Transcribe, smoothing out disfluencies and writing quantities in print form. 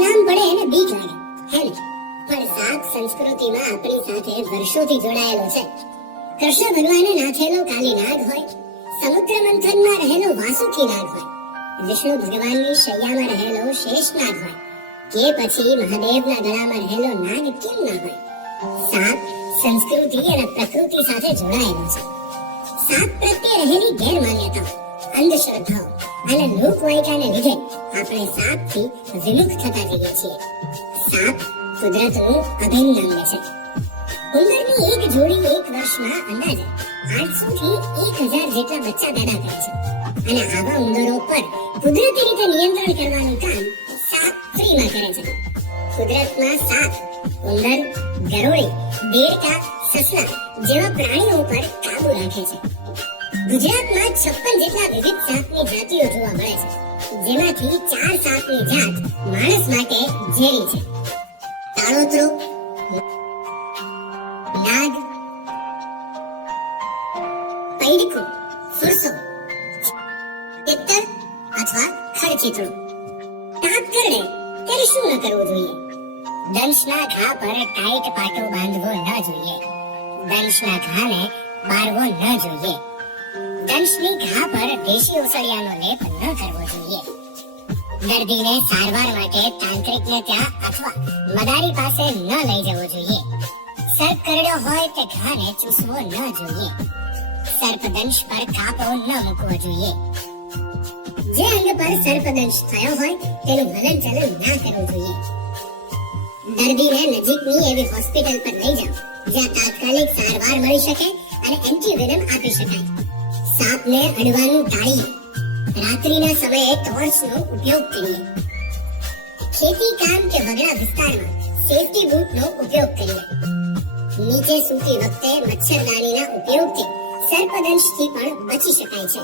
નામ પડે એને બીક લાગે હે ને, પણ સાપ સંસ્કૃતિમાં આપણી સાથે વર્ષોથી જોડાયેલો છે. કૃષ્ણ ભગવાને નાથેલો કાલીનાગ હોય, સમુદ્ર મંથનમાં રહેલો વાસુકી નાગ હોય, વિષ્ણુ ભગવાનની શૈયામાં રહેલો શેષનાગ હોય, કે પછી મહાદેવના ગળામાં રહેલો નાગ કેમ ના હોય. સાપ સંસ્કૃતિ અને પ્રકૃતિ સાથે જોડાયેલો છે. સાપ પ્રત્યે રહેલી ગેરમાન્યતાઓ, અંધશ્રદ્ધાઓ અને લોકવાયકાને લીધે આપણે સાપથી વિમુખ થતા જઈએ છીએ. સાપ કુદરતનું અભિન્ન અંગ છે. ઉંદરની એક જોડી એક વર્ષમાં અંદાજે 800 થી 1000 જેટલા બચ્ચા પેદા કરે છે, અને આવા ઉંદરો પર કુદરતી રીતે નિયંત્રણ કરવાનું કામ સાપ ફ્રીમાં કરે છે. કુદરતમાં સાપ, ઉંદર, ગરોળી, દેડકા, સસલા જેવા પ્રાણીઓ પર કાબુ રાખે છે. ગુજરાતમાં 56 જેટલા વિવિધ સાપની જાતિઓ જોવા મળે છે, જેમાંથી 4 સાપની જાત માણસ માટે ઝેરી છે. તાળોતરો, નાગ, પૈડકો, ફુરસો, પિત્તળ અથવા ખડચિતળું. તાપ કરડે ત્યારે શું ન કરવું જોઈએ? દંશના ઘા પર ટાઈટ પાટો બાંધવો ન જોઈએ. દંશના ઘાને બારવો ન જોઈએ. દંશની ઘા પર દેશી ઓસડિયાનો લેપ ન કરવો જોઈએ. દર્દીને સારવાર માટે તાંત્રિકને ત્યાં અથવા મદારી પાસે ન લઈ જવો જોઈએ. સર્પ કરડ્યો હોય તે ઘાને ચૂસવો ન જોઈએ. સર્પદંશ પર કાપો ન મૂકવો જોઈએ. જે અંગ પર સર્પદંશ થયો હોય તેનું હલનચલન ના કરવું જોઈએ. દર્દીને નજીકની એવી હોસ્પિટલ પર લઈ જાઓ જ્યાં તાત્કાલિક સારવાર મળી શકે અને એન્ટીવેનમ આપી શકાય. સાપને અડવાનું ટાળીએ. રાત્રિના સમયે ટોર્ચનો ઉપયોગ કરીએ. ખેતી કામ કે વગડા વિસ્તારમાં સેફટી બૂટનો ઉપયોગ કરીએ. નીચે સૂતી વખતે મચ્છરદાનીના ઉપયોગથી સર્પદંશથી પણ બચી શકાય છે.